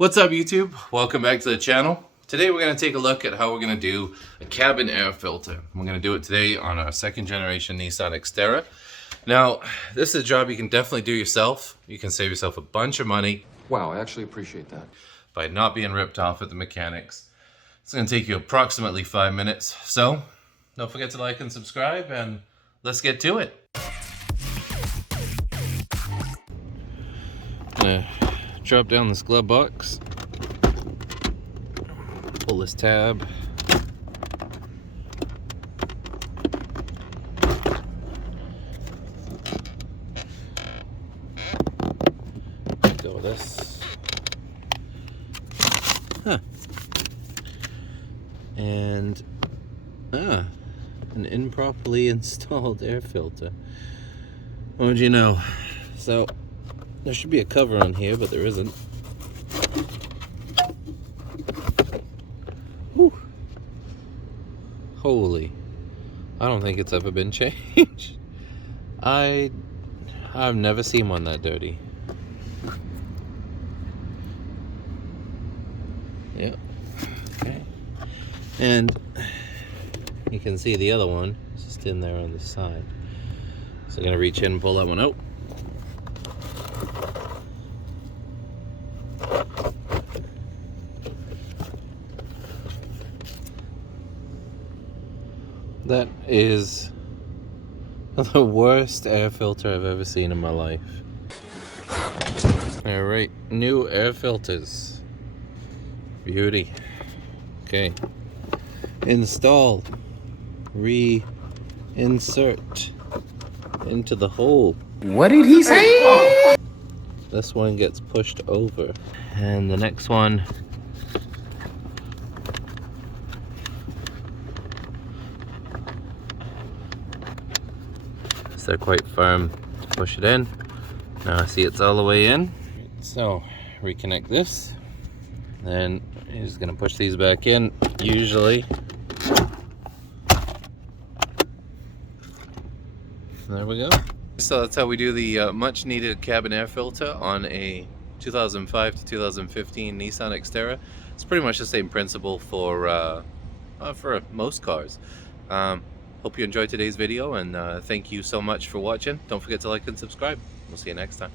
What's up YouTube? Welcome back to the channel. Today we're going to take a look at how we're going to do a cabin air filter. We're going to do it today on our second generation Nissan Xterra. Now, this is a job you can definitely do yourself. You can save yourself a bunch of money. Wow, I actually appreciate that. By not being ripped off at the mechanics. It's going to take you approximately 5 minutes. So, don't forget to like and subscribe and let's get to it. Drop down this glove box, pull this tab, go with this, and an improperly installed air filter. What would you know? So there should be a cover on here, but there isn't. Whew. Holy. I don't think it's ever been changed. I've never seen one that dirty. Yep. Okay. And you can see the other one is just in there on the side. So I'm gonna reach in and pull that one out. That is the worst air filter I've ever seen in my life. Alright, new air filters. Beauty. Okay. Install. Reinsert into the hole. What did he say? This one gets pushed over. And the next one they're quite firm to push it in. Now I see it's all the way in. So reconnect this. Then you're just gonna push these back in. Usually. There we go. So that's how we do the much needed cabin air filter on a 2005 to 2015 Nissan Xterra. It's pretty much the same principle for most cars. Hope you enjoyed today's video, and thank you so much for watching. Don't forget to like and subscribe. We'll see you next time.